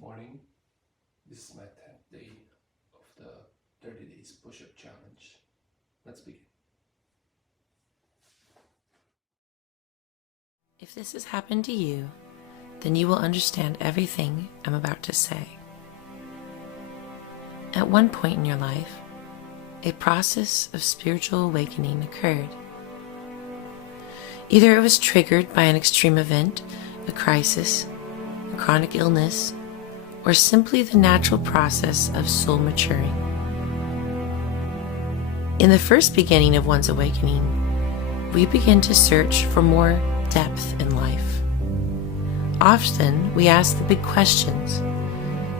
Morning. This is my 10th day of the 30 days push-up challenge. Let's begin. If this has happened to you, then you will understand everything I'm about to say. At one point in your life, a process of spiritual awakening occurred. Either it was triggered by an extreme event, a crisis, a chronic illness, or simply the natural process of soul maturing. In the first beginning of one's awakening, we begin to search for more depth in life. Often, we ask the big questions,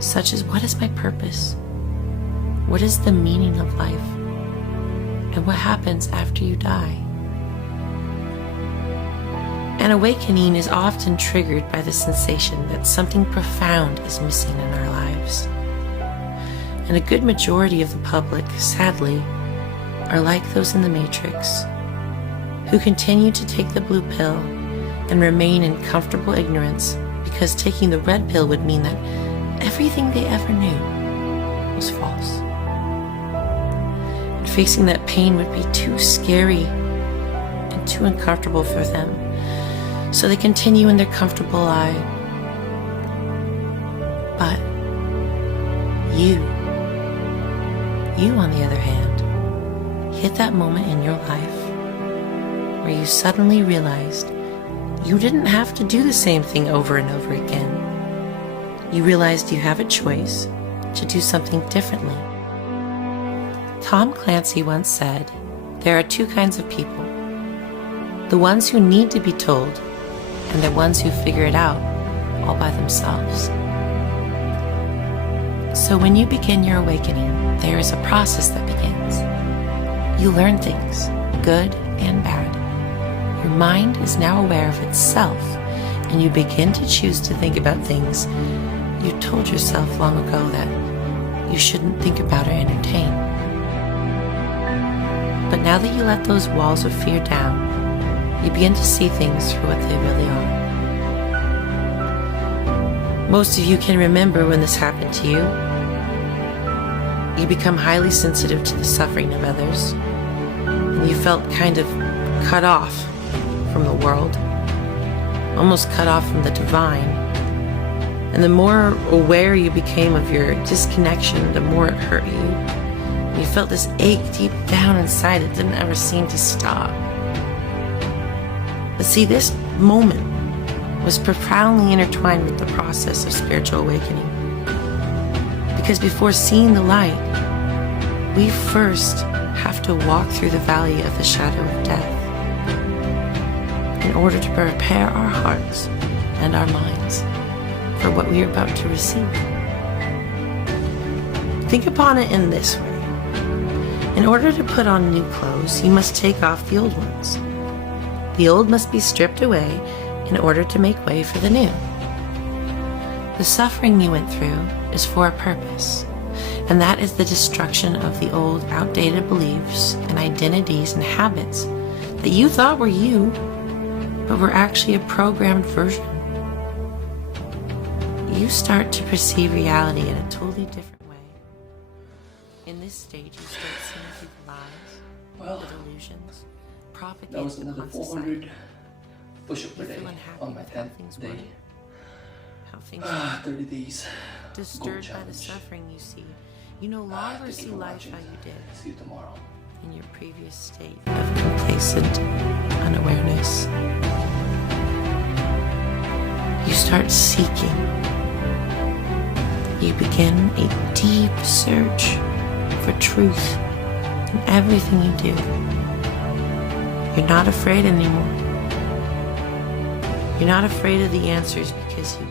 such as, what is my purpose? What is the meaning of life? And what happens after you die? An awakening is often triggered by the sensation that something profound is missing in our lives. And a good majority of the public, sadly, are like those in the Matrix, who continue to take the blue pill and remain in comfortable ignorance because taking the red pill would mean that everything they ever knew was false. And facing that pain would be too scary and too uncomfortable for them. So they continue in their comfortable lie. But you on the other hand, hit that moment in your life where you suddenly realized you didn't have to do the same thing over and over again. You realized you have a choice to do something differently. Tom Clancy once said, there are two kinds of people: the ones who need to be told, and the ones who figure it out all by themselves. So when you begin your awakening, there is a process that begins. You learn things, good and bad. Your mind is now aware of itself, and you begin to choose to think about things you told yourself long ago that you shouldn't think about or entertain. But now that you let those walls of fear down, you begin to see things for what they really are. Most of you can remember when this happened to you. You become highly sensitive to the suffering of others, and you felt kind of cut off from the world, almost cut off from the divine. And the more aware you became of your disconnection, the more it hurt you. You felt this ache deep down inside. It didn't ever seem to stop. But see, this moment was profoundly intertwined with the process of spiritual awakening. Because before seeing the light, we first have to walk through the valley of the shadow of death in order to prepare our hearts and our minds for what we are about to receive. Think upon it in this way. In order to put on new clothes, you must take off the old ones. The old must be stripped away in order to make way for the new. The suffering you went through is for a purpose, and that is the destruction of the old, outdated beliefs and identities and habits that you thought were you, but were actually a programmed version. You start to perceive reality in a totally different way. In this stage, you start seeing through the lies, the delusions, propagated That was another upon 400 society. push-up per You day feel unhappy on my with how 10th things day. were, how things are. 30 days. Disturbed by the challenge. suffering you see, you no longer Thank see you for life watching. how you did See you tomorrow. in your previous state of complacent unawareness. You start seeking. You begin a deep search for truth in everything you do. You're not afraid anymore. You're not afraid of the answers because you